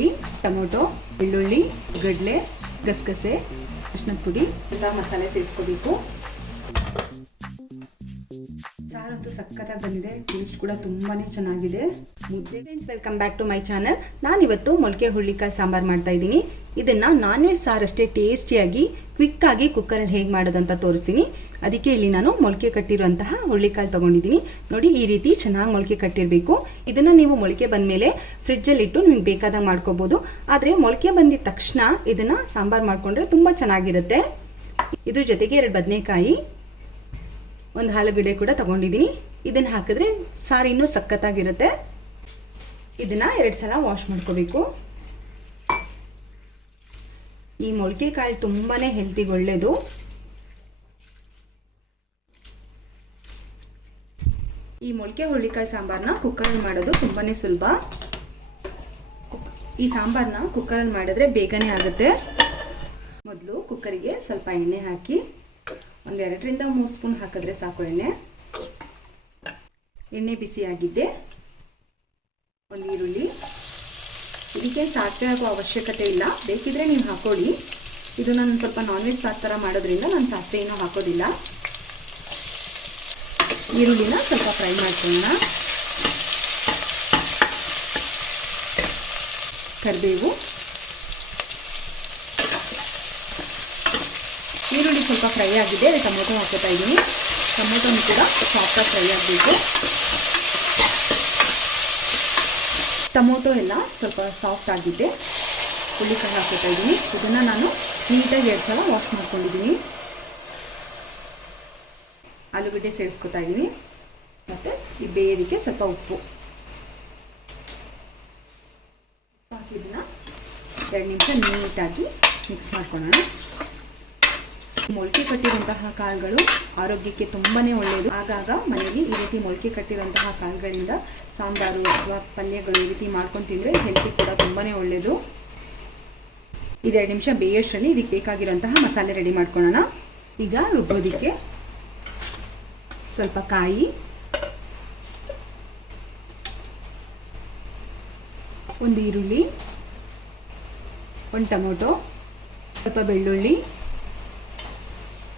ಈರುಳ್ಳಿ, ಟೊಮೊಟೊ, ಬೆಳ್ಳುಳ್ಳಿ, ಗಡ್ಲೆ, ಗಸಗಸೆ, ಅರಿಶಿನದ ಪುಡಿ ಎಲ್ಲ ಮಸಾಲೆ ಸೇರಿಸ್ಕೋಬೇಕು. ಸಾರಂತೂ ಸಕ್ಕತ್ತಾಗಿ ಬಂದಿದೆ, ಟೇಸ್ಟ್ ಕೂಡ ತುಂಬಾನೇ ಚೆನ್ನಾಗಿದೆ. Friends, welcome back to my channel. ನಾನಿವತ್ತು ಮೊಳಕೆ ಹುರುಳಿಕಾಳು ಸಾಂಬಾರು ಮಾಡ್ತಾ ಇದ್ದೀನಿ. ಇದನ್ನ ನಾನ್ ವೆಜ್ ಸಾರಷ್ಟೇ ಟೇಸ್ಟಿಯಾಗಿ ಕ್ವಿಕ್ ಆಗಿ ಕುಕ್ಕರಲ್ಲಿ ಹೇಗೆ ಮಾಡೋದಂತ ತೋರಿಸ್ತೀನಿ. ಅದಕ್ಕೆ ಇಲ್ಲಿ ನಾನು ಮೊಳಕೆ ಕಟ್ಟಿರುವಂತಹ ಹುರುಳಿಕಾಳು ತಗೊಂಡಿದ್ದೀನಿ. ನೋಡಿ, ಈ ರೀತಿ ಚೆನ್ನಾಗಿ ಮೊಳಕೆ ಕಟ್ಟಿರಬೇಕು. ಇದನ್ನ ನೀವು ಮೊಳಕೆ ಬಂದಮೇಲೆ ಫ್ರಿಜ್ಜಲ್ಲಿ ಇಟ್ಟು ನಿಮ್ಗೆ ಬೇಕಾದಾಗ ಮಾಡ್ಕೋಬಹುದು. ಆದರೆ ಮೊಳಕೆ ಬಂದಿದ ತಕ್ಷಣ ಇದನ್ನ ಸಾಂಬಾರು ಮಾಡ್ಕೊಂಡ್ರೆ ತುಂಬಾ ಚೆನ್ನಾಗಿರುತ್ತೆ. ಇದ್ರ ಜೊತೆಗೆ 2 ಬದನೆಕಾಯಿ, ಒಂದು ಆಲೂಗಡ್ಡೆ ಕೂಡ ತಗೊಂಡಿದ್ದೀನಿ. ಇದನ್ನ ಹಾಕಿದ್ರೆ ಸಾರು ಇನ್ನೂ ಸಖತ್ತಾಗಿರುತ್ತೆ. ಇದನ್ನ 2 ಸಲ ವಾಶ್ ಮಾಡ್ಕೋಬೇಕು. ಈ ಮೊಳಕೆ ಕಾಳು ತುಂಬಾನೇ ಹೆಲ್ತಿಗೆ ಒಳ್ಳೇದು. ಈ ಮೊಳಕೆ ಹುರುಳಿಕಾಳು ಸಾಂಬಾರನ್ನ ಕುಕ್ಕರಲ್ಲಿ ಮಾಡೋದು ತುಂಬಾನೇ ಸುಲಭ. ಈ ಸಾಂಬಾರನ್ನ ಕುಕ್ಕರಲ್ಲಿ ಮಾಡಿದ್ರೆ ಬೇಗನೆ ಆಗುತ್ತೆ. ಮೊದಲು ಕುಕ್ಕರಿಗೆ ಸ್ವಲ್ಪ ಎಣ್ಣೆ ಹಾಕಿ ಒಂದು 2 ರಿಂದ 3 ಸ್ಪೂನ್ ಹಾಕಿದ್ರೆ ಸಾಕು. ಎಣ್ಣೆ ಬಿಸಿ ಆಗಿದ್ದೆ. ಒಂದು ಈರುಳ್ಳಿ, ಇದಕ್ಕೆ ಸಾಸಿವೆ ಹಾಕೋ ಅವಶ್ಯಕತೆ ಇಲ್ಲ, ಬೇಕಿದ್ರೆ ನೀವು ಹಾಕೊಳ್ಳಿ. ಇದು ನಾನು ಸ್ವಲ್ಪ ನಾನ್ ವೆಜ್ ಸಾರು ಥರ ಮಾಡೋದ್ರಿಂದ ನಾನು ಸಾಸಿವೆ ಏನೂ ಹಾಕೋದಿಲ್ಲ. ಈರುಳ್ಳಿನ ಸ್ವಲ್ಪ ಫ್ರೈ ಮಾಡ್ಕೊಳ್ಳೋಣ. ಕರಿಬೇವು, ಈರುಳ್ಳಿ ಸ್ವಲ್ಪ ಫ್ರೈ ಆಗಿದೆ. ಟೊಮೊಟೊ ಹಾಕೋತಾ ಇದ್ದೀನಿ. ಟೊಮೊಟೊನು ಕೂಡ ಸಾಫ್ಟಾಗಿ ಫ್ರೈ ಆಗಬೇಕು. ಟೊಮೊಟೊ ಎಲ್ಲ ಸ್ವಲ್ಪ ಸಾಫ್ಟ್ ಆಗಿದೆ. ಹುರುಳಿಕಾಳು ಹಾಕೋತಾ ಇದ್ದೀನಿ. ಇದನ್ನು ನಾನು ನೀಟಾಗಿ 2 ಸಲ ವಾಶ್ ಮಾಡ್ಕೊಂಡಿದ್ದೀನಿ. ಆಲೂಗಡ್ಡೆ ಸೇರಿಸ್ಕೊತಾ ಇದ್ದೀನಿ. ಮತ್ತು ಈ ಬೇಯೋದಕ್ಕೆ ಸ್ವಲ್ಪ ಉಪ್ಪು ಹಾಕಿ ಇದನ್ನು 2 ನಿಮಿಷ ನೀಟಾಗಿ ಮಿಕ್ಸ್ ಮಾಡ್ಕೊಳ್ಳೋಣ. ಮೊಳಕೆ ಕಟ್ಟಿರುವಂತಹ ಕಾಳುಗಳು ಆರೋಗ್ಯಕ್ಕೆ ತುಂಬಾನೇ ಒಳ್ಳೆಯದು. ಆಗಾಗ ಮನೆಯಲ್ಲಿ ಈ ರೀತಿ ಮೊಳಕೆ ಕಟ್ಟಿರುವಂತಹ ಕಾಳುಗಳಿಂದ ಸಾಂಬಾರು ಅಥವಾ ಪಲ್ಯಗಳು ಈ ರೀತಿ ಮಾಡ್ಕೊಂಡು ತಿಂದರೆ ಹೆಲ್ತಿ ಕೂಡ ತುಂಬಾನೇ ಒಳ್ಳೆಯದು. ಇದು 2 ನಿಮಿಷ ಬೇಯೋಷ್ಟರಲ್ಲಿ ಇದಕ್ಕೆ ಬೇಕಾಗಿರುವಂತಹ ಮಸಾಲೆ ರೆಡಿ ಮಾಡ್ಕೊಳ್ಳೋಣ. ಈಗ ರುಬ್ಬೋದಕ್ಕೆ ಸ್ವಲ್ಪ ಕಾಯಿ, ಒಂದು ಈರುಳ್ಳಿ, ಒಂದು ಟೊಮೊಟೊ, ಸ್ವಲ್ಪ ಬೆಳ್ಳುಳ್ಳಿ,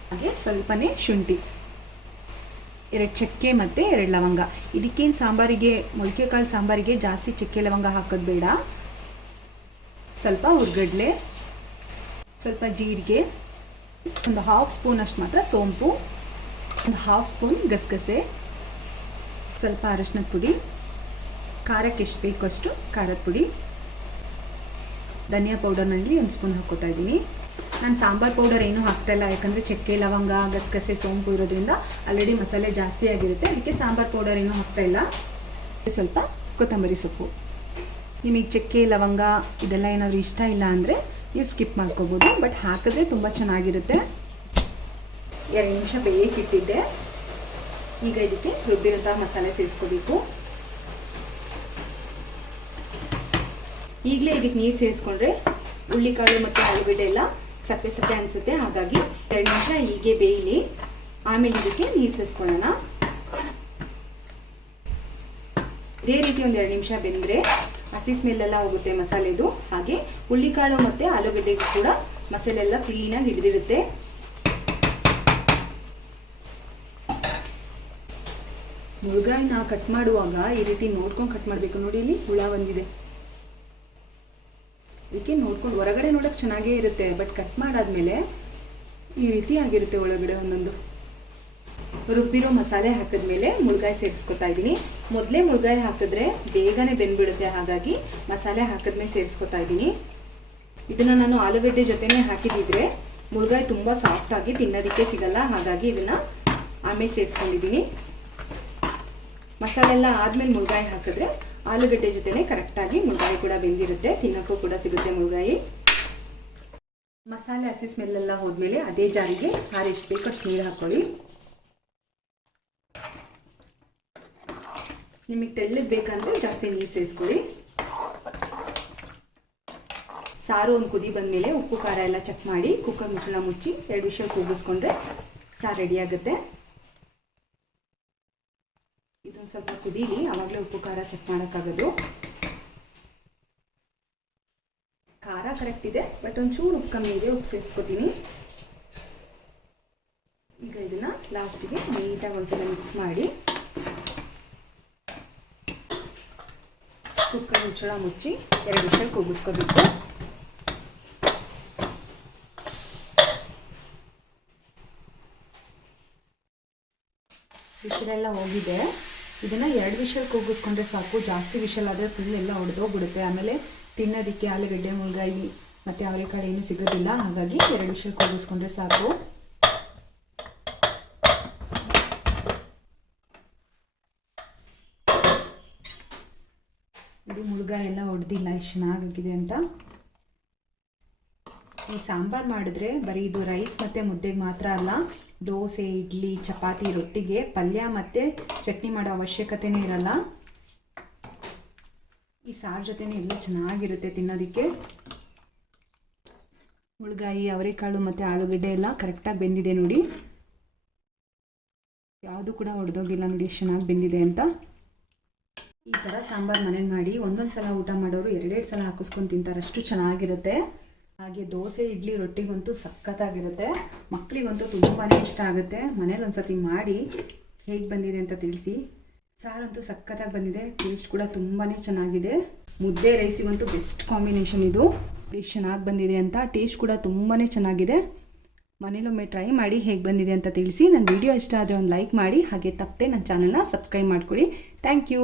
ಹಾಗೆ ಸ್ವಲ್ಪನೇ ಶುಂಠಿ, 2 ಚಕ್ಕೆ ಮತ್ತು 2 ಲವಂಗ. ಇದಕ್ಕೇನು ಸಾಂಬಾರಿಗೆ, ಮೊಳಕೆ ಕಾಳು ಸಾಂಬಾರಿಗೆ ಜಾಸ್ತಿ ಚಕ್ಕೆ ಲವಂಗ ಹಾಕೋದು ಬೇಡ. ಸ್ವಲ್ಪ ಹುರ್ಗಡ್ಲೆ, ಸ್ವಲ್ಪ ಜೀರಿಗೆ, ಒಂದು 1/2 ಸ್ಪೂನ್ ಅಷ್ಟು ಮಾತ್ರ ಸೋಂಪು, ಒಂದು 1/2 ಸ್ಪೂನ್ ಗಸಗಸೆ, ಸ್ವಲ್ಪ ಅರಿಶಿನದ ಪುಡಿ, ಖಾರಕ್ಕೆ ಎಷ್ಟು ಬೇಕು ಅಷ್ಟು ಖಾರದ ಪುಡಿ, ಧನಿಯಾ ಪೌಡರ್ನಲ್ಲಿ 1 ಸ್ಪೂನ್ ಹಾಕ್ಕೋತಾ ಇದ್ದೀನಿ. ನಾನು ಸಾಂಬಾರು ಪೌಡರ್ ಏನೂ ಹಾಕ್ತಾಯಿಲ್ಲ, ಯಾಕಂದರೆ ಚಕ್ಕೆ ಲವಂಗ ಗಸಗಸೆ ಸೋಂಪು ಇರೋದ್ರಿಂದ ಆಲ್ರೆಡಿ ಮಸಾಲೆ ಜಾಸ್ತಿ ಆಗಿರುತ್ತೆ. ಅದಕ್ಕೆ ಸಾಂಬಾರು ಪೌಡರ್ ಏನೂ ಹಾಕ್ತಾಯಿಲ್ಲ. ಸ್ವಲ್ಪ ಕೊತ್ತಂಬರಿ ಸೊಪ್ಪು. ನಿಮಗೆ ಚಕ್ಕೆ ಲವಂಗ ಇದೆಲ್ಲ ಏನಾದರೂ ಇಷ್ಟ ಇಲ್ಲ ಅಂದರೆ ನೀವು ಸ್ಕಿಪ್ ಮಾಡ್ಕೋಬೋದು, ಬಟ್ ಹಾಕಿದ್ರೆ ತುಂಬ ಚೆನ್ನಾಗಿರುತ್ತೆ. 2 ನಿಮಿಷ ಬೇಯಕ್ಕೆ ಇಟ್ಟಿದ್ದೆ. ಈಗ ಇದಕ್ಕೆ ರುಬ್ಬಿರೋಂಥ ಮಸಾಲೆ ಸೇರಿಸ್ಕೋಬೇಕು. ಈಗಲೇ ಇದಕ್ಕೆ ನೀರು ಸೇರಿಸ್ಕೊಂಡ್ರೆ ಹುರುಳಿಕಾಳು ಮತ್ತು ಆಲೂಗಡ್ಡೆ ಎಲ್ಲ ಸಪ್ಪೆ ಸಪ್ಪೆ ಅನಿಸುತ್ತೆ. ಹಾಗಾಗಿ 2 ನಿಮಿಷ ಹೀಗೆ ಬೇಯಲಿ, ಆಮೇಲೆ ಇದಕ್ಕೆ ನೀರು ಸೇರಿಸ್ಕೊಳ್ಳೋಣ. ಇದೇ ರೀತಿ ಒಂದು 2 ನಿಮಿಷ ಬೆಂದರೆ ಹಸಿ ಸ್ಮೆಲ್ಲೆಲ್ಲ ಹೋಗುತ್ತೆ ಮಸಾಲೆದು. ಹಾಗೆ ಹುರುಳಿಕಾಳು ಮತ್ತು ಆಲೂಗಡ್ಡೆಗೂ ಕೂಡ ಮಸಾಲೆ ಎಲ್ಲ ಕ್ಲೀನಾಗಿ ಹಿಡಿದಿರುತ್ತೆ. ಮುಳುಗಾಯಿನ ಕಟ್ ಮಾಡುವಾಗ ಈ ರೀತಿ ನೋಡ್ಕೊಂಡು ಕಟ್ ಮಾಡಬೇಕು. ನೋಡಿ, ಇಲ್ಲಿ ಹುಳ ಬಂದಿದೆ. ಇದಕ್ಕೆ ನೋಡ್ಕೊಂಡು ಹೊರಗಡೆ ನೋಡೋಕೆ ಚೆನ್ನಾಗೇ ಇರುತ್ತೆ, ಬಟ್ ಕಟ್ ಮಾಡಾದ್ಮೇಲೆ ಈ ರೀತಿ ಆಗಿರುತ್ತೆ ಒಳಗಡೆ ಒಂದೊಂದು. ರುಬ್ಬಿರೋ ಮಸಾಲೆ ಹಾಕಿದ್ಮೇಲೆ ಮುಳುಗಾಯಿ ಸೇರಿಸ್ಕೊತಾ ಇದ್ದೀನಿ. ಮೊದಲೇ ಮುಳುಗಾಯಿ ಹಾಕಿದ್ರೆ ಬೇಗನೆ ಬೆಂದ್ಬಿಡುತ್ತೆ, ಹಾಗಾಗಿ ಮಸಾಲೆ ಹಾಕಿದ್ಮೇಲೆ ಸೇರಿಸ್ಕೊತಾ ಇದ್ದೀನಿ. ಇದನ್ನು ನಾನು ಆಲೂಗಡ್ಡೆ ಜೊತೆನೇ ಹಾಕಿದಿದ್ರೆ ಮುಳುಗಾಯಿ ತುಂಬ ಸಾಫ್ಟಾಗಿ ತಿನ್ನೋದಕ್ಕೆ ಸಿಗಲ್ಲ, ಹಾಗಾಗಿ ಇದನ್ನು ಆಮೇಲೆ ಸೇರಿಸ್ಕೊಂಡಿದ್ದೀನಿ. ಮಸಾಲೆ ಎಲ್ಲ ಆದಮೇಲೆ ಮುಳುಗಾಯಿ ಹಾಕಿದ್ರೆ ಆಲೂಗಡ್ಡೆ ಜೊತೆನೆ ಕರೆಕ್ಟಾಗಿ ಮುಳುಗಾಯಿ ಕೂಡ ಬೆಂದಿರುತ್ತೆ, ತಿನ್ನೋಕ್ಕೂ ಕೂಡ ಸಿಗುತ್ತೆ ಮುಳುಗಾಯಿ. ಮಸಾಲೆ ಹಸಿ ಸ್ಮೆಲ್ಲೆಲ್ಲ ಹೋದ್ಮೇಲೆ ಅದೇ ಜಾರಿಗೆ ಸಾರು ಎಷ್ಟು ಬೇಕೋ ಅಷ್ಟು ನೀರು ಹಾಕ್ಕೊಳ್ಳಿ. ನಿಮಗೆ ತೆಳ್ಳಗೆ ಬೇಕಂದ್ರೆ ಜಾಸ್ತಿ ನೀರು ಸೇರಿಸ್ಕೊಳ್ಳಿ. ಸಾರು ಒಂದು ಕುದಿ ಬಂದಮೇಲೆ ಉಪ್ಪು ಖಾರ ಎಲ್ಲ ಚೆಕ್ ಮಾಡಿ ಕುಕ್ಕರ್ ಮುಚ್ಚಳ ಮುಚ್ಚಿ 2 ವಿಷಲ್ ಕೂಗಿಸ್ಕೊಂಡ್ರೆ ಸಾರು ರೆಡಿ ಆಗುತ್ತೆ. ಇದೊಂದು ಸ್ವಲ್ಪ ಕುದೀಲಿ, ಆವಾಗಲೇ ಉಪ್ಪು ಖಾರ ಚೆಕ್ ಮಾಡೋಕ್ಕಾಗೋದು. ಖಾರ ಕರೆಕ್ಟ್ ಇದೆ, ಬಟ್ ಒಂಚೂರು ಉಪ್ಪು ಕಮ್ಮಿ ಇದೆ, ಉಪ್ಪು ಸೇರಿಸ್ಕೊತೀನಿ. ಈಗ ಇದನ್ನು ಲಾಸ್ಟಿಗೆ ನೀಟಾಗಿ ಒಂದ್ಸಲ ಮಿಕ್ಸ್ ಮಾಡಿ ಕುಕ್ಕರ್ ಮುಚ್ಚಳ ಮುಚ್ಚಿ 2 ವಿಷಲ್ ಕೂಗಿಸ್ಕೋಬೇಕು. ವಿಷಲೆಲ್ಲ ಹೋಗಿದೆ. ಇದನ್ನು 2 ವಿಷಲ್ ಕೂಗಿಸ್ಕೊಂಡ್ರೆ ಸಾಕು. ಜಾಸ್ತಿ ವಿಷಲ್ ಆದರೆ ಫುಲ್ ಎಲ್ಲ ಒಡೆದೋಗ್ಬಿಡುತ್ತೆ. ಆಮೇಲೆ ತಿನ್ನೋದಕ್ಕೆ ಆಲೂಗಡ್ಡೆ, ಮುಳ್ಗಾಯಿ ಮತ್ತು ಅವರೆಕಾಳು ಏನೂ ಸಿಗೋದಿಲ್ಲ. ಹಾಗಾಗಿ 2 ವಿಷಲ್ ಕೂಗಿಸ್ಕೊಂಡ್ರೆ ಸಾಕು. ಇದು ಮುಳ್ಗಾಯಿ ಎಲ್ಲ ಹೊಡೆದಿಲ್ಲ, ಎಷ್ಟು ಚೆನ್ನಾಗಿದೆ ಅಂತ. ಈ ಸಾಂಬಾರು ಮಾಡಿದ್ರೆ ಬರೀ ಇದು ರೈಸ್ ಮತ್ತು ಮುದ್ದೆಗೆ ಮಾತ್ರ ಅಲ್ಲ, ದೋಸೆ, ಇಡ್ಲಿ, ಚಪಾತಿ, ರೊಟ್ಟಿಗೆ ಪಲ್ಯ ಮತ್ತು ಚಟ್ನಿ ಮಾಡೋ ಅವಶ್ಯಕತೆನೇ ಇರಲ್ಲ. ಈ ಸಾರು ಜೊತೆನೇ ಎಲ್ಲ ಚೆನ್ನಾಗಿರುತ್ತೆ ತಿನ್ನೋದಕ್ಕೆ. ಮುಳ್ಗಾಯಿ, ಅವರೆಕಾಳು ಮತ್ತು ಆಲೂಗಡ್ಡೆ ಎಲ್ಲ ಕರೆಕ್ಟಾಗಿ ಬೆಂದಿದೆ ನೋಡಿ. ಯಾವುದು ಕೂಡ ಒಡೆದೋಗಿಲ್ಲ ನೋಡಿ, ಎಷ್ಟು ಚೆನ್ನಾಗಿ ಬೆಂದಿದೆ ಅಂತ. ಈ ಥರ ಸಾಂಬಾರು ಮನೇಲಿ ಮಾಡಿ ಒಂದೊಂದು ಸಲ ಊಟ ಮಾಡೋರು 2 ಸಲ ಹಾಕಿಸ್ಕೊಂಡು ತಿಂತಾರೆ, ಅಷ್ಟು ಚೆನ್ನಾಗಿರುತ್ತೆ. ಹಾಗೆ ದೋಸೆ, ಇಡ್ಲಿ, ರೊಟ್ಟಿಗಂತೂ ಸಖತ್ತಾಗಿರುತ್ತೆ. ಮಕ್ಕಳಿಗಂತೂ ತುಂಬಾ ಇಷ್ಟ ಆಗುತ್ತೆ. ಮನೇಲಿ ಒಂದ್ಸತಿ ಮಾಡಿ ಹೇಗೆ ಬಂದಿದೆ ಅಂತ ತಿಳಿಸಿ. ಸಾರಂತೂ ಸಖತ್ತಾಗಿ ಬಂದಿದೆ, ಟೇಸ್ಟ್ ಕೂಡ ತುಂಬಾ ಚೆನ್ನಾಗಿದೆ. ಮುದ್ದೆ ರೈಸಿಗಂತೂ ಬೆಸ್ಟ್ ಕಾಂಬಿನೇಷನ್ ಇದು. ಎಷ್ಟು ಚೆನ್ನಾಗಿ ಬಂದಿದೆ ಅಂತ, ಟೇಸ್ಟ್ ಕೂಡ ತುಂಬಾ ಚೆನ್ನಾಗಿದೆ. ಮನೇಲೊಮ್ಮೆ ಟ್ರೈ ಮಾಡಿ ಹೇಗೆ ಬಂದಿದೆ ಅಂತ ತಿಳಿಸಿ. ನನ್ನ ವಿಡಿಯೋ ಇಷ್ಟ ಆದರೆ ಒಂದು ಲೈಕ್ ಮಾಡಿ, ಹಾಗೆ ತಪ್ಪದೆ ನನ್ನ ಚಾನಲ್ನ ಸಬ್ಸ್ಕ್ರೈಬ್ ಮಾಡ್ಕೊಳ್ಳಿ. Thank you.